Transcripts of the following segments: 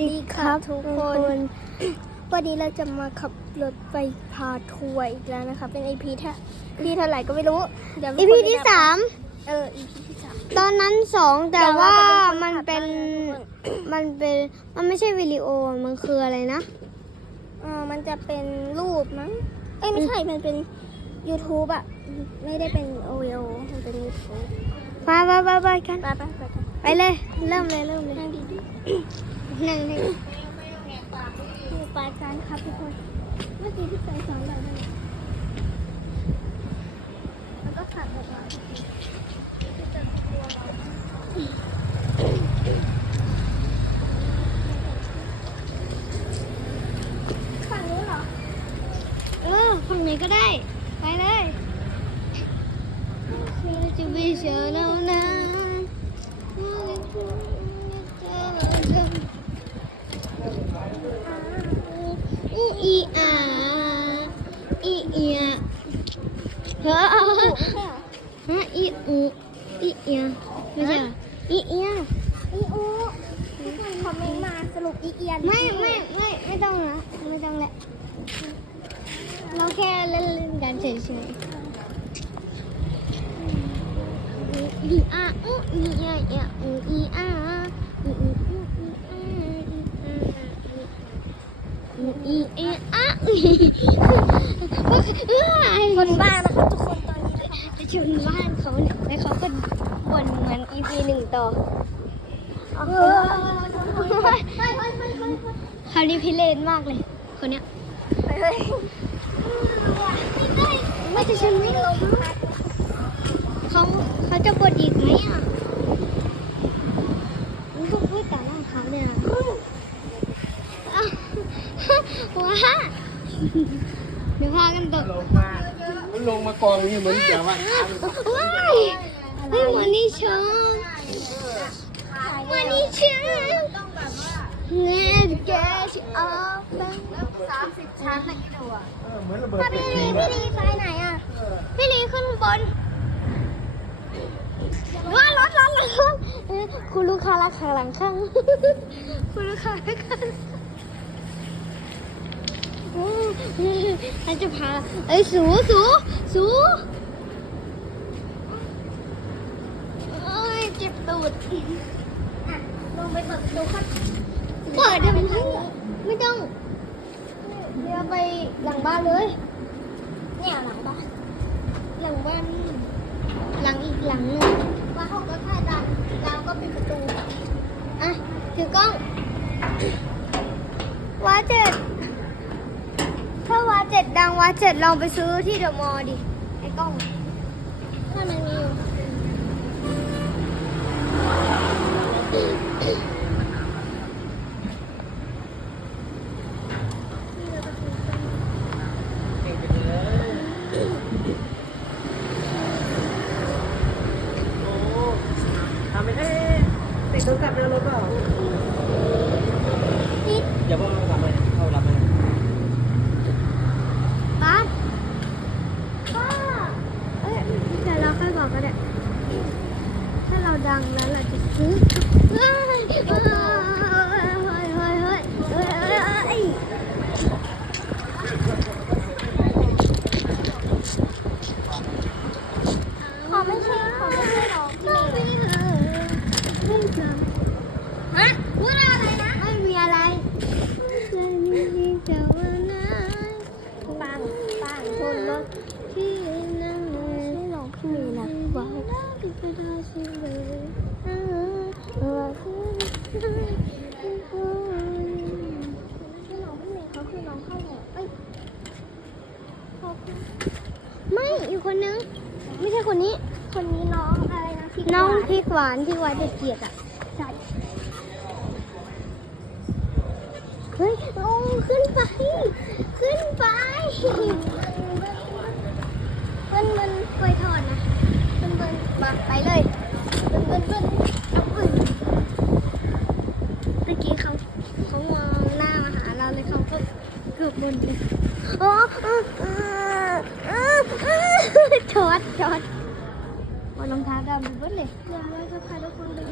ดีครับทุกคน วันนี้เราจะมาขับรถไปพาทัวร์อีกแล้วนะคะ เป็น EP ที่ที่เท่าไหร่ก็ไม่รู้ เดี๋ยว EP ที่สามเออ EP ที่สามตอนนั้นสองแต่ว่าแต่ว่ามันเป็นเป็นคนขับมันเป็นมันไม่ใช่วิดีโอมันคืออะไรนะเออมันจะเป็นรูปมั้งเอ้ยไม่ใช่มันเป็น YouTube อะไม่ได้เป็น OVO มันเป็น YouTube ไปไปไปไปกันไปไปไปกัน ไปเลย เริ่มเลย เริ่มเลย หนั่งดีนั่งเลยๆดูไปกันครับทุกคน เมื่อกี้ที่เคยสอนเราเนี่ยแล้วก็ขับออกมาที่จะกลัวฝั่งนู้นเหรอ เออฝั่งไหนก็ได้ ไปเลยจะไปเชื่อเรานะอีอีอาอีอีอาเฮ้อฮะอีอูอีเอียไม่ใช่เหรออีเอียอีอูทุกคนคอมเมนต์มาสรุปอีเอียนไม่ไม่ไม่ไม่ต้องนะไม่ต้องแหละเราแค่เล่นเล่นๆกันเฉยๆอีอาอูอีอาอีอาอูอีอาอูอูอูอูอูอีเออาอีคนบ้านะคะทุกคน ชนบ้านเขาเนี่ยแล้วเขาก็บ่นเหมือน EP หนึ่งต่อเออเฮ้ยเฮ้ยเฮ้ยเฮ้ยเฮ้ยคราวนี้พิเรนมากเลย คนเนี้ยเฮ้ยไม่จะชนไม่ลงเขาเขาจะบ่นอีกไหมอะมันก็พูดแต่ว่าเขาเนี่ยอ้าวว้าเดี๋ยวพากันตกลง มันลงมากองนี่เหมือนแบบว่าว้ายเฮ้ยวันนี้ชมวันนี้ชมเนี่ยแกจะออกไปสามสิบชั้นนะกี่ดูอะเหมือนระเบิดพี่ลีพี่ลีไปไหนอะ พี่ลีขึ้นบนว่ารถรถรถคุณลูกค้ารักข้างหลังข้างคุณลูกค้ารักข้างอืม ฉันจะพาเอ้ยสูสูสูเอ้ยเจ็บตูดอะลงไปเปิดประตูครับเปิดทำไมไม่ต้องเดี๋ยวไปหลังบ้านเลย เนี่ยหลังบ้าน หลังบ้านนู่นหลังอีกหลังหนึ่งว่าห้องก็ท่าดันแล้วก็ปิดประตู อะ ถือกล้องว้าเจ็ด ดดังว้าเจ็ดลองไปซื้อที่เดอะมอลล์ดิ ไอ้กล้องถ้ามันมีอยู่ทำไปเอ๊ะติดโทรศัพท์ในรถเปล่าติดอย่าเพิ่งรับเล ดังนั้นเราจะซื้อเฮ้ไม่ใชื่อกไม่ไม่จฮะไม่มีอะไรไม่มีแต่านคนรถที่นั่งไม่หลอกพี่ ไม่อยู่คนนึง ไม่ใช่คนนี้ คนนี้น้องอะไรนะพี่น้องพริกหวานที่ไวาเจะเกลียดอะใช่เฮ้ยลงขึ้นไป ขึ้นไปมันมันไป มาไปเลยเพื่อนๆเนเออเมื่อกี้เขาเขามองหน้ามาหาเราเลยเขาก็เกือบมุนโอ้ชอตชอตรองเท้าดำดูนเลยอยเกือบขาทุกคนเลย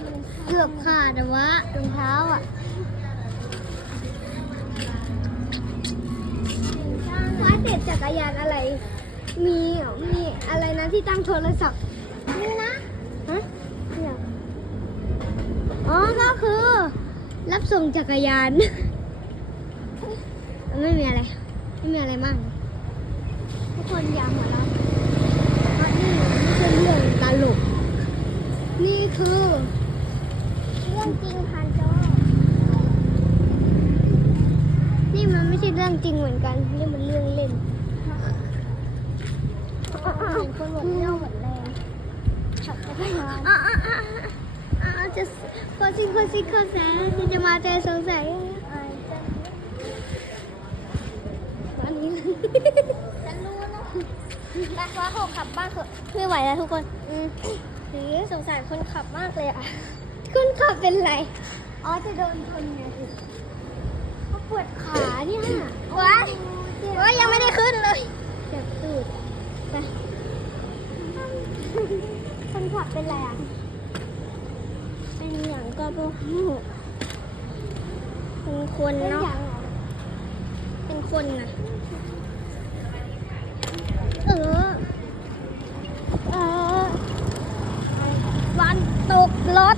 เกือบขาดแต่ว่รองเท้าอะว่าเด็ดจักรยานอะไร มีมีอะไรนะที่ตั้งโทรศัพท์ อ๋อ ก็คือ รับส่งจักรยาน ไม่มีอะไร ไม่มีอะไรมากนะทุกคนอย่าหัวเราะเพราะนี่ไม่ใช่เรื่องตลก นี่คือ เรื่องจริงพันโจนี่มันไม่ใช่เรื่องจริงเหมือนกัน นี่มันเรื่องเล่นเห็นคนหมดเรี่ยวหมดแรงขับจักรยาน อะอะอะอะอะจะโคซิโคซิโคแสจะมาแต่สงสัยอายจังวันนี้ฉันรู้นะแต่ว่าเขาขับบ้านเถอะไม่ไหวแล้วทุกคน อืมหรือสงสารคนขับมากเลยอะคุณขับเป็นไร อ๋อจะโดนชนไงเขาปวดขาเนี่ยว้าว้ายังไม่ได้ขึ้นเลยเจ็บตูดไปคนขับเป็นไรอะ อย่างก็บ่ฮู้เป็นคนเนาะ เป็นคนนะเออ เออ วันตกรถ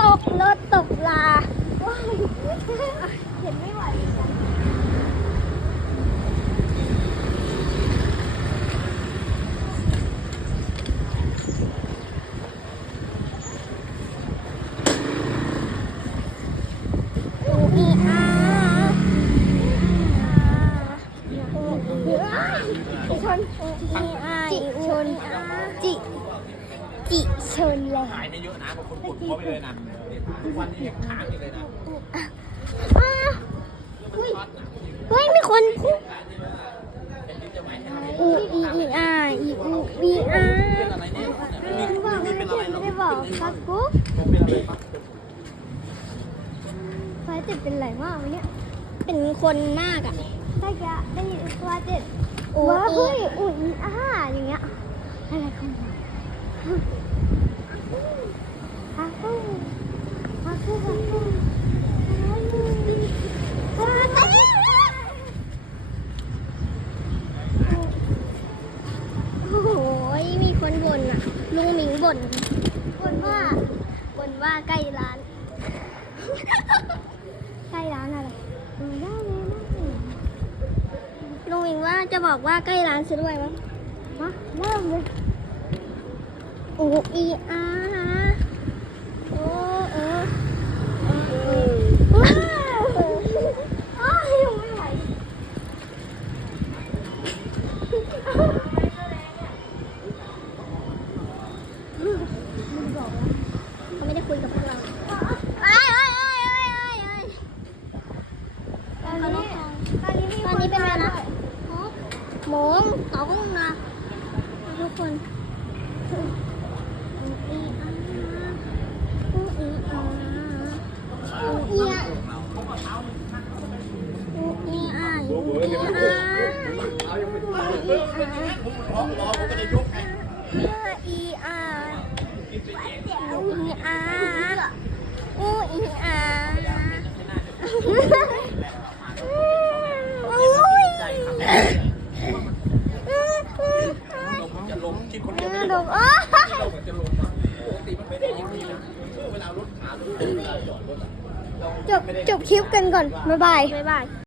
ตกรถตกลา เห็นไม่ไหวเหมือนกันอูอีอาอูอีอาชนอูอีอา จิช นจิ จิชนเลยหายไม่เยอะนะบางคนกดเข้าไปเลยนะทุกวันนี้ยังค้างอยู่เลยนะอ่าเฮ้ยเฮ้ยมีคนอูอีอีอาอีอูอีอาเป็นอะไรเนี่ยไม่บอกไม่ได้ไม่ได้บอกครับกูเป็นอะไรครับไฟติดเป็นไรมากวะเนี่ย เป็นคนมากอะ ได้แกะได้ยินตัวเจ็ด อูว้าอีเฮ้ยอุ่นอ่าอย่างเงี้ยอะไรของมันฮักกูฮักกูฮักกูฮักกูโอ้โหมีคนบ่นอะลุงหมิงบ่นคนว่าบ่นว่าใกล้ร้านใช่ร้านอะไรได้เลยได้ ลุงหมิงว่าจะบอกว่าใกล้ร้านซะด้วยมั้งมาเริ่มเลยอูอีอาโอ้เออเออว้าวอ้าวยังไม่ไหวเขาไม่ได้คุยกับพวกเราเอ้ยเอ้ยเอ้ยเอ้ยเอ้ยเอ้ย ตอนนี้ตอนนี้มี ตอนนี้เป็นเวลา ค โมงสองนะทุกคนอูอีอาอูอีอาอูอีอาอูอีอาอูอีอา เอายังไม่ถึงผมร อรอผมก็จะยกไงอีอาอูอีอาอูอีอาอุ้ยผมจะลงคิดคนเดียวไม่ได้มอ้าผมจะลงมปกติมันไม่ได้อย่างนี้นะเวลารถขาลาจอดรถจบจบคลิปกันก่อน บ๊ายบาย บ๊ายบาย